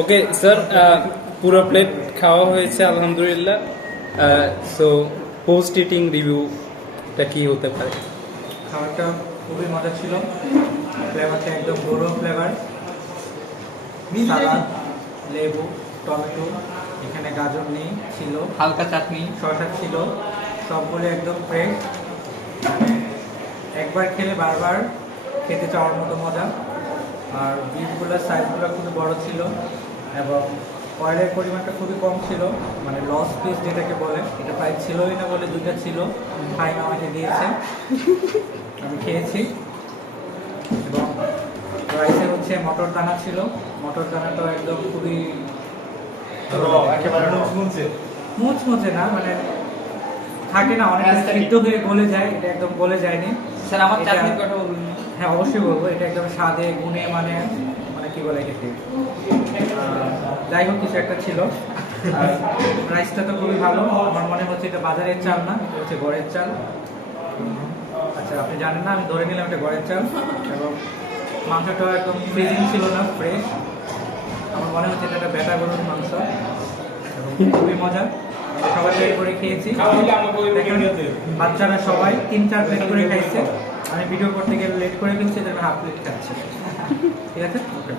Okay sir, পুরো plate খাওয়া হয়েছে আলহামদুলিল্লাহ। সো পোস্ট ইটিং রিভিউটা কি হতে পারে? খাবারটা খুবই মজা ছিল। ফ্লেভারটা একদম গরম ফ্লেভার, সালাদ, লেবু, টমেটো, এখানে গাজর নেই, ছিল হালকা চাটনি, শসা ছিল, সবগুলো একদম ফ্রেশ। একবার খেলে বারবার খেতে চাওয়ার মতো মজা। আর বিফগুলোর সাইজগুলো খুবই বড় ছিল এবং অয়েলের পরিমাণটা খুবই কম ছিল, মানে লস পিস যেটাকে বলে, এটা প্রায় ছিলই না বলে দুইটা ছিল, ফাইন আমাকে দিয়েছে, আমি খেয়েছি। এবং রাইসে হচ্ছে মটর দানা ছিল, মটর দানাটা একদম খুবই মুচমুচে না, মানে থাকে না অনেক সিদ্ধ হয়ে গলে যায়, এটা একদম গলে যায়নি। স্যার আমার চাটনির কথা বলুন। হ্যাঁ অবশ্যই বলবো, এটা একদম স্বাদে গুণে মানে মানে কি বলে খেতে, যাই হোক কিছু একটা ছিল। আর রাইসটা তো খুবই ভালো, আমার মনে হচ্ছে এটা বাজারের চাল না, এটা হচ্ছে ঘরের চাল। আচ্ছা আপনি জানেন না, আমি ধরে নিলাম এটা ঘরের চাল। এবং মাংসটাও একদম ফ্রিজিং ছিল না, ফ্রেশ। আমার মনে হচ্ছে এটা একটা ব্যাটা গরুর মাংস এবং খুবই মজা। আমরা সবাই প্লেট করে খেয়েছি, দেখেন বাচ্চারা সবাই 3-4 প্লেট করে খাইছে। আমি ভিডিও করতে গেলে লেট করে ফেলছি, এদের হাফ প্লেট খাচ্ছে। ঠিক আছে, ওকে।